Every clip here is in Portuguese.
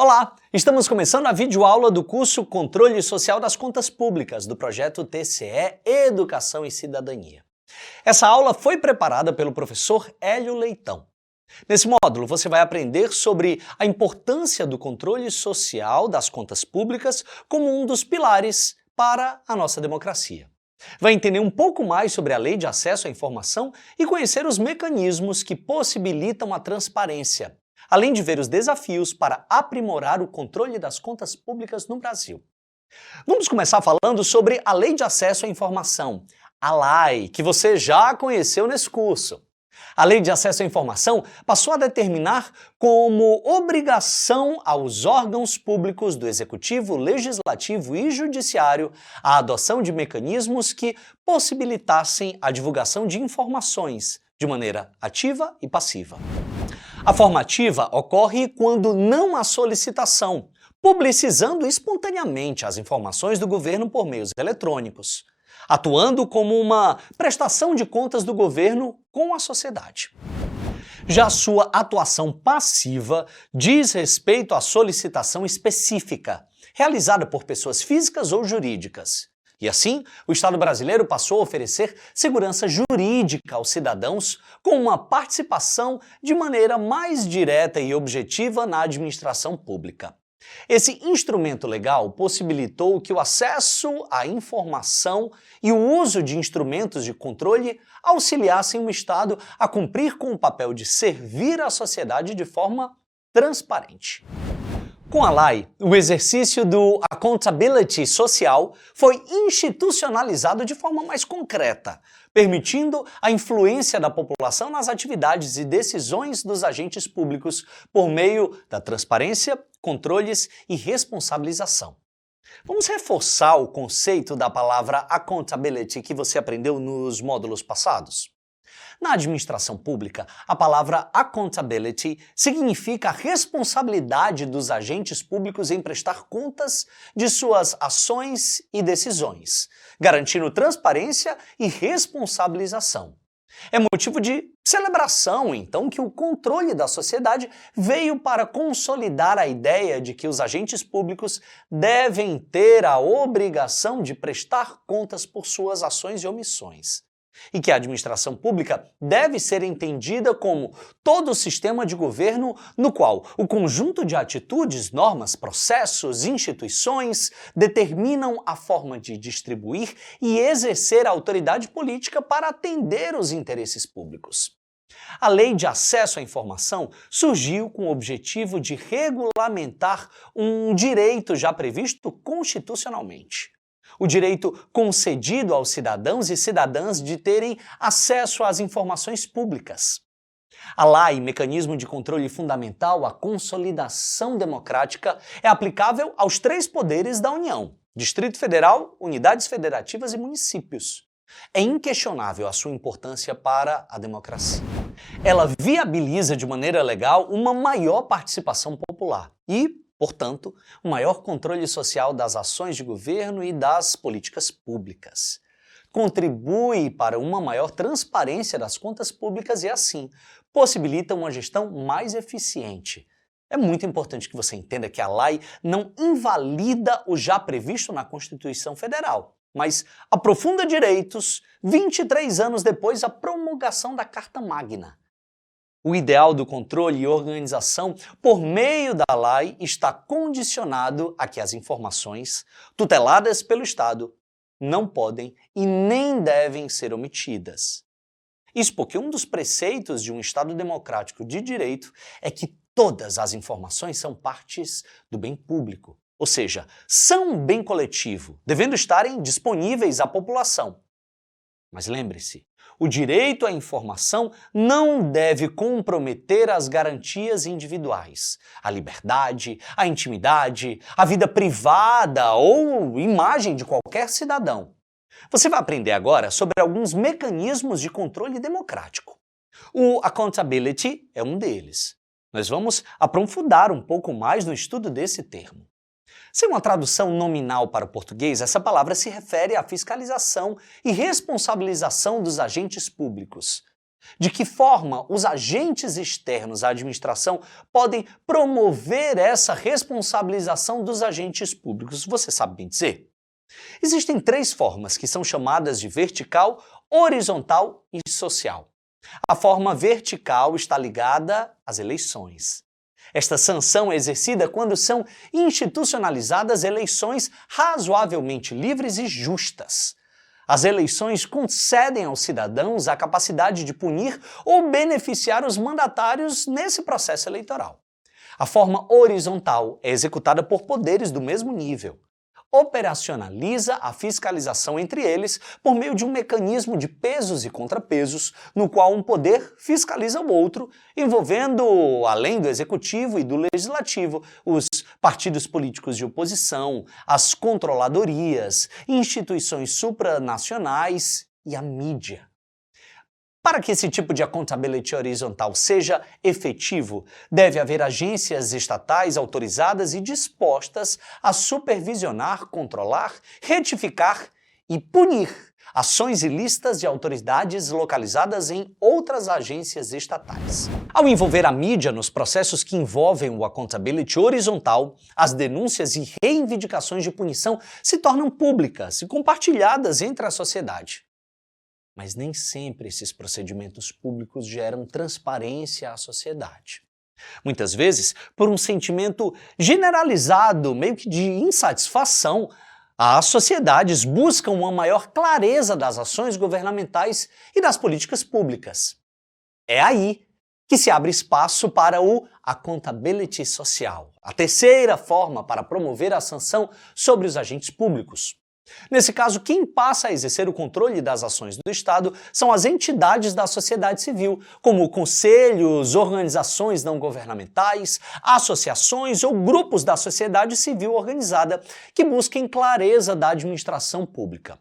Olá! Estamos começando a videoaula do curso Controle Social das Contas Públicas, do projeto TCE Educação e Cidadania. Essa aula foi preparada pelo professor Hélio Leitão. Nesse módulo, você vai aprender sobre a importância do controle social das contas públicas como um dos pilares para a nossa democracia. Vai entender um pouco mais sobre a Lei de Acesso à Informação e conhecer os mecanismos que possibilitam a transparência, além de ver os desafios para aprimorar o controle das contas públicas no Brasil. Vamos começar falando sobre a Lei de Acesso à Informação, a LAI, que você já conheceu nesse curso. A Lei de Acesso à Informação passou a determinar como obrigação aos órgãos públicos do Executivo, Legislativo e Judiciário a adoção de mecanismos que possibilitassem a divulgação de informações de maneira ativa e passiva. A forma ativa ocorre quando não há solicitação, publicizando espontaneamente as informações do governo por meios eletrônicos, atuando como uma prestação de contas do governo com a sociedade. Já sua atuação passiva diz respeito à solicitação específica, realizada por pessoas físicas ou jurídicas. E assim, o Estado brasileiro passou a oferecer segurança jurídica aos cidadãos com uma participação de maneira mais direta e objetiva na administração pública. Esse instrumento legal possibilitou que o acesso à informação e o uso de instrumentos de controle auxiliassem o Estado a cumprir com o papel de servir à sociedade de forma transparente. Com a LAI, o exercício do accountability social foi institucionalizado de forma mais concreta, permitindo a influência da população nas atividades e decisões dos agentes públicos por meio da transparência, controles e responsabilização. Vamos reforçar o conceito da palavra accountability que você aprendeu nos módulos passados? Na administração pública, a palavra accountability significa a responsabilidade dos agentes públicos em prestar contas de suas ações e decisões, garantindo transparência e responsabilização. É motivo de celebração, então, que o controle da sociedade veio para consolidar a ideia de que os agentes públicos devem ter a obrigação de prestar contas por suas ações e omissões, e que a administração pública deve ser entendida como todo o sistema de governo no qual o conjunto de atitudes, normas, processos, instituições determinam a forma de distribuir e exercer a autoridade política para atender os interesses públicos. A Lei de Acesso à Informação surgiu com o objetivo de regulamentar um direito já previsto constitucionalmente. O direito concedido aos cidadãos e cidadãs de terem acesso às informações públicas. A LAI, mecanismo de controle fundamental à consolidação democrática, é aplicável aos 3 poderes da União: Distrito Federal, unidades federativas e municípios. É inquestionável a sua importância para a democracia. Ela viabiliza de maneira legal uma maior participação popular e, portanto, um maior controle social das ações de governo e das políticas públicas. Contribui para uma maior transparência das contas públicas e, assim, possibilita uma gestão mais eficiente. É muito importante que você entenda que a LAI não invalida o já previsto na Constituição Federal, mas aprofunda direitos 23 anos depois da promulgação da Carta Magna. O ideal do controle e organização por meio da LAI está condicionado a que as informações, tuteladas pelo Estado, não podem e nem devem ser omitidas. Isso porque um dos preceitos de um Estado democrático de direito é que todas as informações são partes do bem público, ou seja, são um bem coletivo, devendo estarem disponíveis à população. Mas lembre-se, o direito à informação não deve comprometer as garantias individuais, a liberdade, a intimidade, a vida privada ou imagem de qualquer cidadão. Você vai aprender agora sobre alguns mecanismos de controle democrático. O accountability é um deles. Nós vamos aprofundar um pouco mais no estudo desse termo. Sem uma tradução nominal para o português, essa palavra se refere à fiscalização e responsabilização dos agentes públicos, De que forma os agentes externos à administração podem promover essa responsabilização dos agentes públicos? Você sabe bem dizer? Existem 3 formas que são chamadas de vertical, horizontal e social. A forma vertical está ligada às eleições. Esta sanção é exercida quando são institucionalizadas eleições razoavelmente livres e justas. As eleições concedem aos cidadãos a capacidade de punir ou beneficiar os mandatários nesse processo eleitoral. A forma horizontal é executada por poderes do mesmo nível. Operacionaliza a fiscalização entre eles por meio de um mecanismo de pesos e contrapesos, no qual um poder fiscaliza o outro, envolvendo, além do executivo e do legislativo, os partidos políticos de oposição, as controladorias, instituições supranacionais e a mídia. Para que esse tipo de accountability horizontal seja efetivo, deve haver agências estatais autorizadas e dispostas a supervisionar, controlar, retificar e punir ações ilícitas de autoridades localizadas em outras agências estatais. Ao envolver a mídia nos processos que envolvem o accountability horizontal, as denúncias e reivindicações de punição se tornam públicas e compartilhadas entre a sociedade. Mas nem sempre esses procedimentos públicos geram transparência à sociedade. Muitas vezes, por um sentimento generalizado, meio que de insatisfação, as sociedades buscam uma maior clareza das ações governamentais e das políticas públicas. É aí que se abre espaço para o accountability social, a terceira forma para promover a sanção sobre os agentes públicos. Nesse caso, quem passa a exercer o controle das ações do Estado são as entidades da sociedade civil, como conselhos, organizações não governamentais, associações ou grupos da sociedade civil organizada que busquem clareza da administração pública.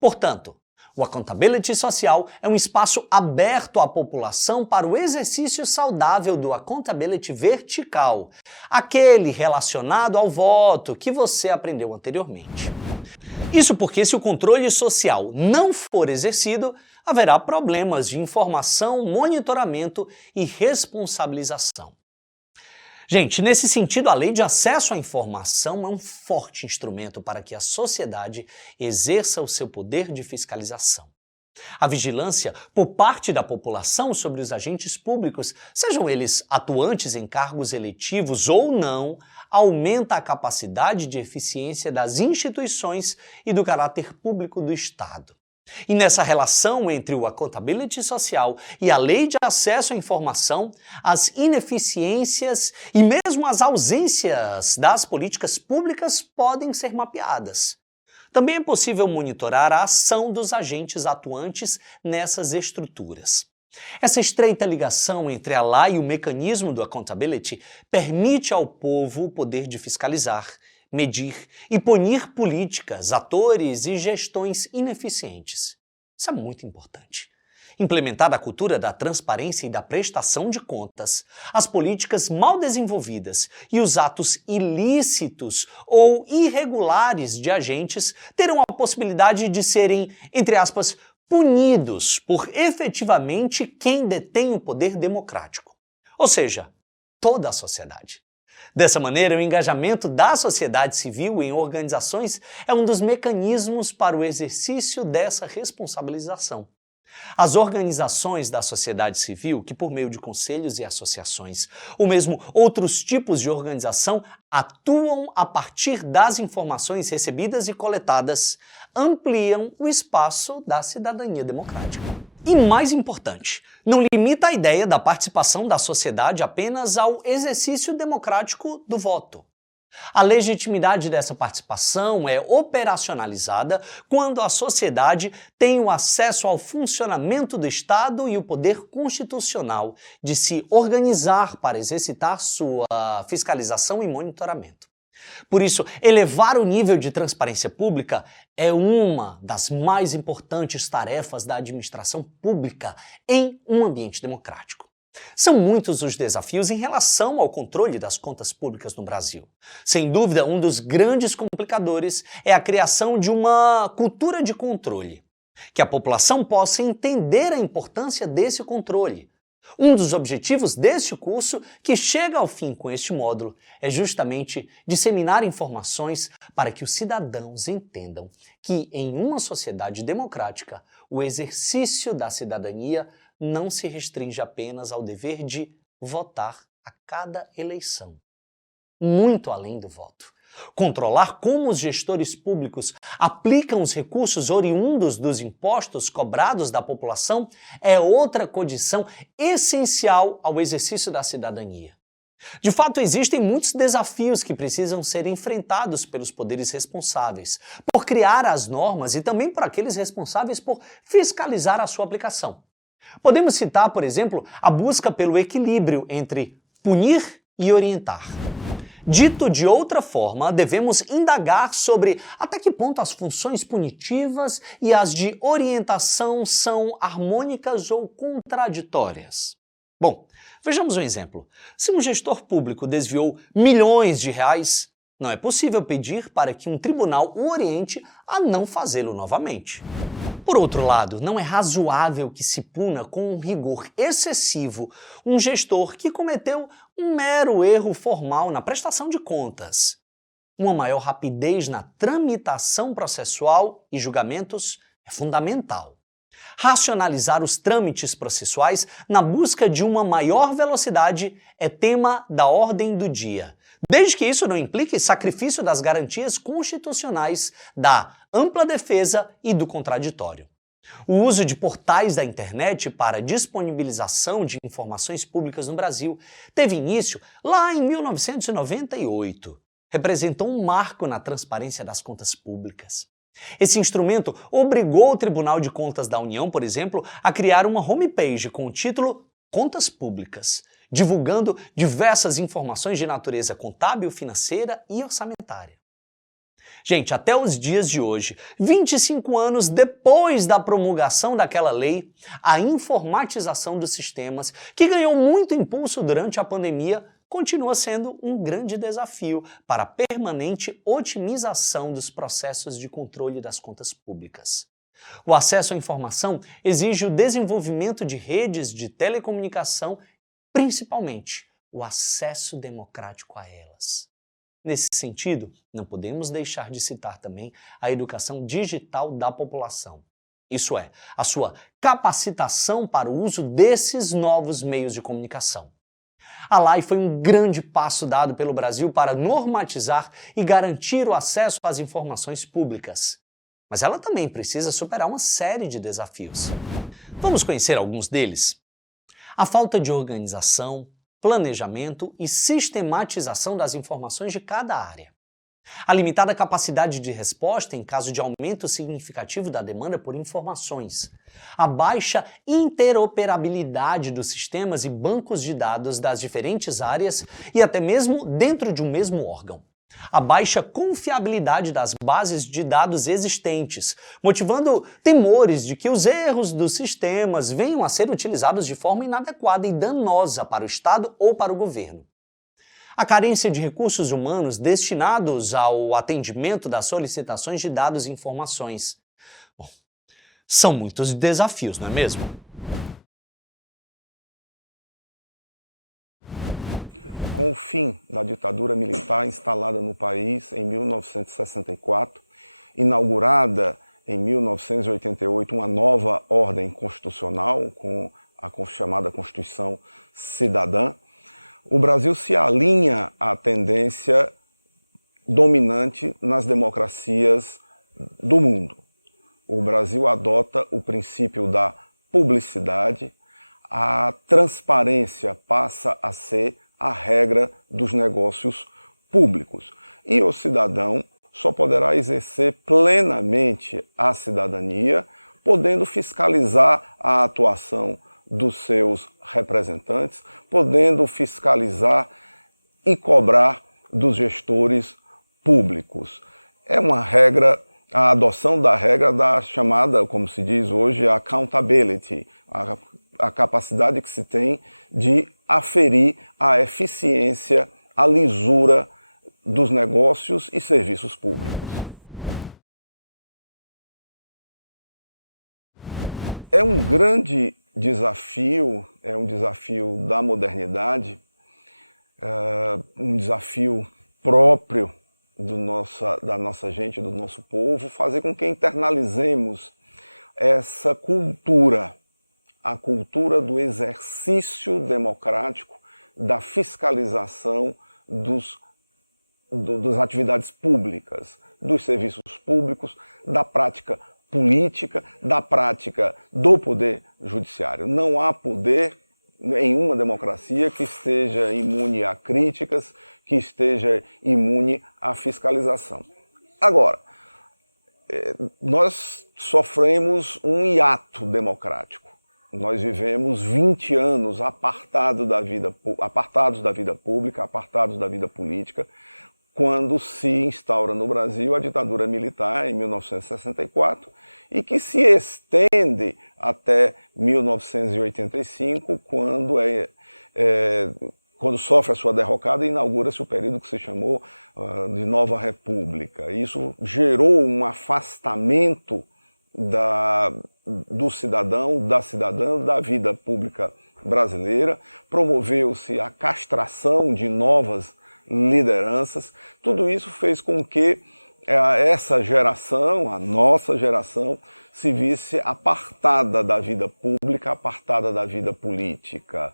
Portanto, o accountability social é um espaço aberto à população para o exercício saudável do accountability vertical, aquele relacionado ao voto que você aprendeu anteriormente. Isso porque, se o controle social não for exercido, haverá problemas de informação, monitoramento e responsabilização. Gente, nesse sentido, a Lei de Acesso à Informação é um forte instrumento para que a sociedade exerça o seu poder de fiscalização. A vigilância por parte da população sobre os agentes públicos, sejam eles atuantes em cargos eletivos ou não, aumenta a capacidade de eficiência das instituições e do caráter público do Estado. E nessa relação entre o accountability social e a Lei de Acesso à Informação, as ineficiências e mesmo as ausências das políticas públicas podem ser mapeadas. Também é possível monitorar a ação dos agentes atuantes nessas estruturas. Essa estreita ligação entre a lei e o mecanismo do accountability permite ao povo o poder de fiscalizar, medir e punir políticas, atores e gestões ineficientes. Isso é muito importante. Implementada a cultura da transparência e da prestação de contas, as políticas mal desenvolvidas e os atos ilícitos ou irregulares de agentes terão a possibilidade de serem, entre aspas, punidos por efetivamente quem detém o poder democrático, ou seja, toda a sociedade. Dessa maneira, o engajamento da sociedade civil em organizações é um dos mecanismos para o exercício dessa responsabilização. As organizações da sociedade civil, que por meio de conselhos e associações, ou mesmo outros tipos de organização, atuam a partir das informações recebidas e coletadas, ampliam o espaço da cidadania democrática. E mais importante, não limita a ideia da participação da sociedade apenas ao exercício democrático do voto. A legitimidade dessa participação é operacionalizada quando a sociedade tem o acesso ao funcionamento do Estado e o poder constitucional de se organizar para exercitar sua fiscalização e monitoramento. Por isso, elevar o nível de transparência pública é uma das mais importantes tarefas da administração pública em um ambiente democrático. São muitos os desafios em relação ao controle das contas públicas no Brasil. Sem dúvida, um dos grandes complicadores é a criação de uma cultura de controle. que a população possa entender a importância desse controle. Um dos objetivos deste curso, que chega ao fim com este módulo, é justamente disseminar informações para que os cidadãos entendam que, em uma sociedade democrática, o exercício da cidadania não se restringe apenas ao dever de votar a cada eleição. Muito além do voto. Controlar como os gestores públicos aplicam os recursos oriundos dos impostos cobrados da população é outra condição essencial ao exercício da cidadania. De fato, existem muitos desafios que precisam ser enfrentados pelos poderes responsáveis por criar as normas e também por aqueles responsáveis por fiscalizar a sua aplicação. Podemos citar, por exemplo, a busca pelo equilíbrio entre punir e orientar. Dito de outra forma, devemos indagar sobre até que ponto as funções punitivas e as de orientação são harmônicas ou contraditórias. Bom, vejamos um exemplo. Se um gestor público desviou milhões de reais, não é possível pedir para que um tribunal o oriente a não fazê-lo novamente. Por outro lado, não é razoável que se puna com um rigor excessivo um gestor que cometeu um mero erro formal na prestação de contas. Uma maior rapidez na tramitação processual e julgamentos é fundamental. Racionalizar os trâmites processuais na busca de uma maior velocidade é tema da ordem do dia, desde que isso não implique sacrifício das garantias constitucionais, da ampla defesa e do contraditório. O uso de portais da internet para disponibilização de informações públicas no Brasil teve início lá em 1998. Representou um marco na transparência das contas públicas. Esse instrumento obrigou o Tribunal de Contas da União, por exemplo, a criar uma homepage com o título Contas Públicas, divulgando diversas informações de natureza contábil, financeira e orçamentária. Gente, até os dias de hoje, 25 anos depois da promulgação daquela lei, a informatização dos sistemas, que ganhou muito impulso durante a pandemia, continua sendo um grande desafio para a permanente otimização dos processos de controle das contas públicas. O acesso à informação exige o desenvolvimento de redes de telecomunicação, principalmente o acesso democrático a elas. Nesse sentido, não podemos deixar de citar também a educação digital da população. Isso é, a sua capacitação para o uso desses novos meios de comunicação. A lei foi um grande passo dado pelo Brasil para normatizar e garantir o acesso às informações públicas. Mas ela também precisa superar uma série de desafios. Vamos conhecer alguns deles? A falta de organização, planejamento e sistematização das informações de cada área. A limitada capacidade de resposta em caso de aumento significativo da demanda por informações. A baixa interoperabilidade dos sistemas e bancos de dados das diferentes áreas e até mesmo dentro de um mesmo órgão. A baixa confiabilidade das bases de dados existentes, motivando temores de que os erros dos sistemas venham a ser utilizados de forma inadequada e danosa para o Estado ou para o governo. A carência de recursos humanos destinados ao atendimento das solicitações de dados e informações. Bom, são muitos desafios, não é mesmo? Com o fim da ditadura militar instalada no país em 1964, inaugurada em 1988 uma nova ordem constitucional com a chamada Constituição Cidadã, o Brasil se alinha à tendência dominante nas democracias do mundo. O Brasil adota o princípio da publicidade, a transparência passa a ser a regra dos negócios públicos. E o cidadão só poderá exercer plenamente a cidadania, podendo fiscalizar a atuação dos seus representantes, podendo fiscalizar e cobrar dos gestores públicos. É uma regra, a adoção da regra da chamada, como se diz hoje, accountability, a capacidade que se tem de aferir a eficiência, a lisura dos negócios e serviços públicos. É um grande desafio, é um desafio da modernidade, um desafio próprio da nossa gente, do nosso povo, fazer com que internalizemos essa cultura, a cultura do exercício democrático, da fiscalização das atividades públicas, dos serviços públicos, da prática política, da prática do poder judiciário. Não há poder em uma democracia que esteja imune a críticas, que esteja imune à fiscalização. Agora, nós sofremos um hiato democrático. Nós vivemos 20 anos apartados da vida pública, apartados da vida política, quando se instaura no Brasil a ditadura militar em 1964 e que se estende até 1985, quando sofre a sua derrocada e inaugura-se o período que se chamou de Nova República. Isso gerou um afastamento do cidadão, da cidadã, da vida pública brasileira, promoveu-se a castração de novas lideranças. Tudo isso fez com que essa geração, a nossa geração, se visse apartada da vida pública, apartada da vida política.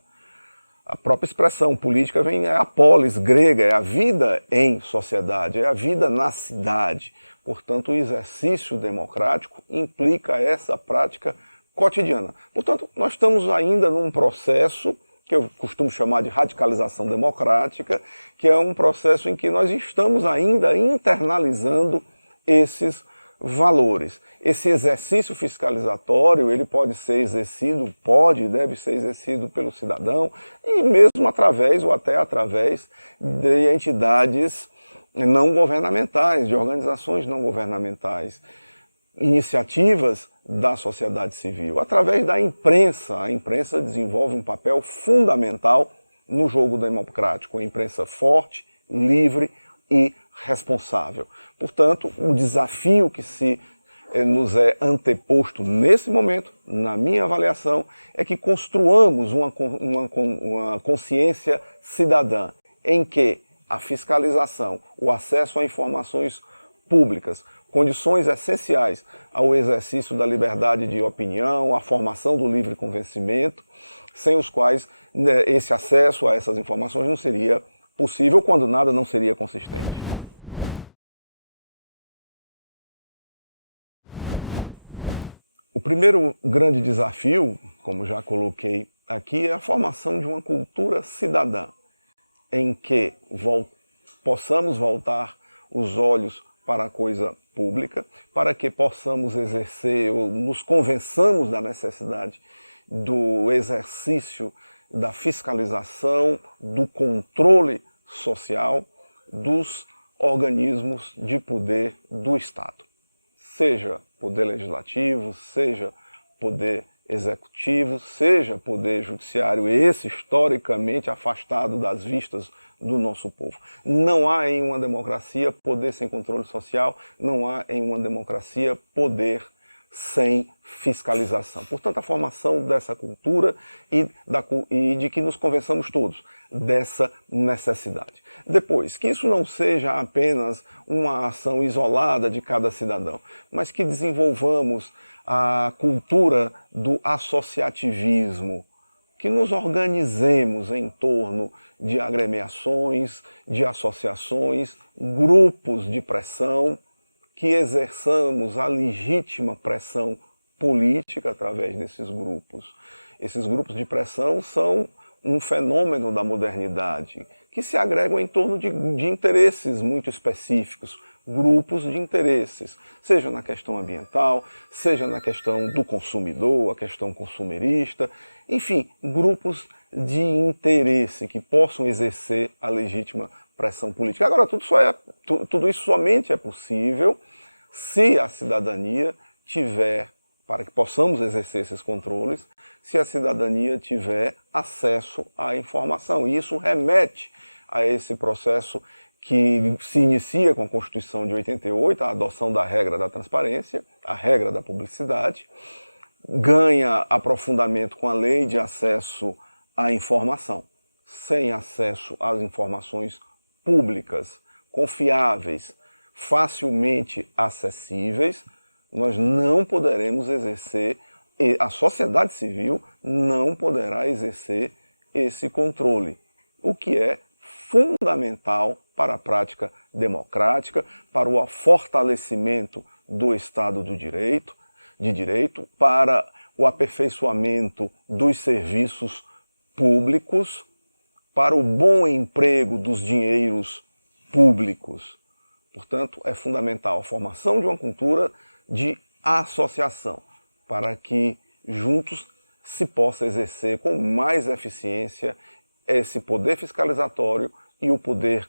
A própria expressão política é a polis grega, é a vida em sociedade, é a vida na cidade. Portanto, o exercício democrático implica essa prática cotidiana. Portanto, nós estamos ainda num processo que eu costumo chamar de radicalização democrática, que é um processo em que nós estamos ainda internalizando esses valores. Esse exercício fiscalizatório, ele pode ser exercido, e deve ser exercido pelo cidadão, e mesmo através ou até através de entidades não governamentais, de organizações não governamentais, iniciativas da sociedade civil, através da imprensa. A imprensa desenvolve um papel fundamental no jogo democrático, uma imprensa forte, livre e responsável. Portanto, o desafio que nos é anteposto nesse momento, na minha avaliação, é que construamos uma consciência cidadã em que a fiscalização, o acesso a informações públicas, condições essenciais ao exercício da liberdade de opinião, à formação do livre convencimento, sem os quais esse acesso a essas informações não seria possível, quando nada não seria consistente. O primeiro grande desafio, como já coloquei aqui, é a formação de uma cultura cidadã, em que possamos voltar os olhos para a coisa pública, para que possamos exercer, ou nos convençamos da necessidade do exercício da fiscalização, do controle social dos organismos de poder do Estado. Seja poder legislativo, seja poder executivo, seja poder judiciário, esse historicamente afastado das vistas do nosso povo. Não há em uma democracia poder sem controle social, não há em uma democracia poder sem fiscalização. Portanto, a formação dessa cultura e de que nos convençamos todos dessa necessidade. Depois, que isso não seja apenas uma ação isolada de cada cidadão, mas que desenvolvamos a cultura do associativismo, que nos organizemos em torno de agremiações, de associações, grupos de pressão, que exerçamos a legítima pressão política através desses grupos. Esses grupos de pressão são um fenômeno da modernidade, que se agregam em torno de interesses muito específicos, grupos de interesses, seja na questão ambiental, seja na questão do consumidor, a questão consumerista, enfim, grupos de interesse que possam exercer a legítima pressão política. Agora, tudo isso somente é possível se a cidadania tiver, para que possamos exercer esses controles, se a cidadania tiver acesso à informação. E isso remete a esse processo que se inicia com a Constituição de 88, a adoção da regra da transparência, a regra da publicidade, ganha aprofundamento com a Lei de Acesso à Informação. Sem acesso às informações públicas, confiáveis, facilmente acessíveis, nós não poderemos exercer, a sociedade civil não poderá exercer esse controle, o que é fundamental para a prática democrática, para o fortalecimento do Estado de direito, para o aperfeiçoamento dos serviços públicos, para o bom emprego dos dinheiros públicos. Portanto, é fundamental a formação de uma cultura de associação, para que juntos se possa exercer com mais eficiência esse poder fiscalizatório e o poder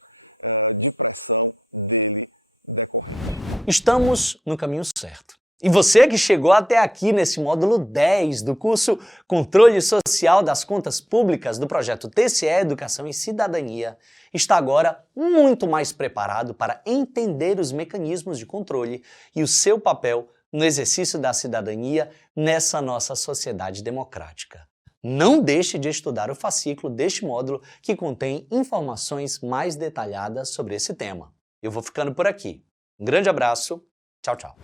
de pressão dele decorrente. Estamos no caminho certo. E você que chegou até aqui nesse módulo 10 do curso Controle Social das Contas Públicas do projeto TCE Educação e Cidadania, está agora muito mais preparado para entender os mecanismos de controle e o seu papel no exercício da cidadania nessa nossa sociedade democrática. Não deixe de estudar o fascículo deste módulo que contém informações mais detalhadas sobre esse tema. Eu vou ficando por aqui. Um grande abraço, tchau, tchau.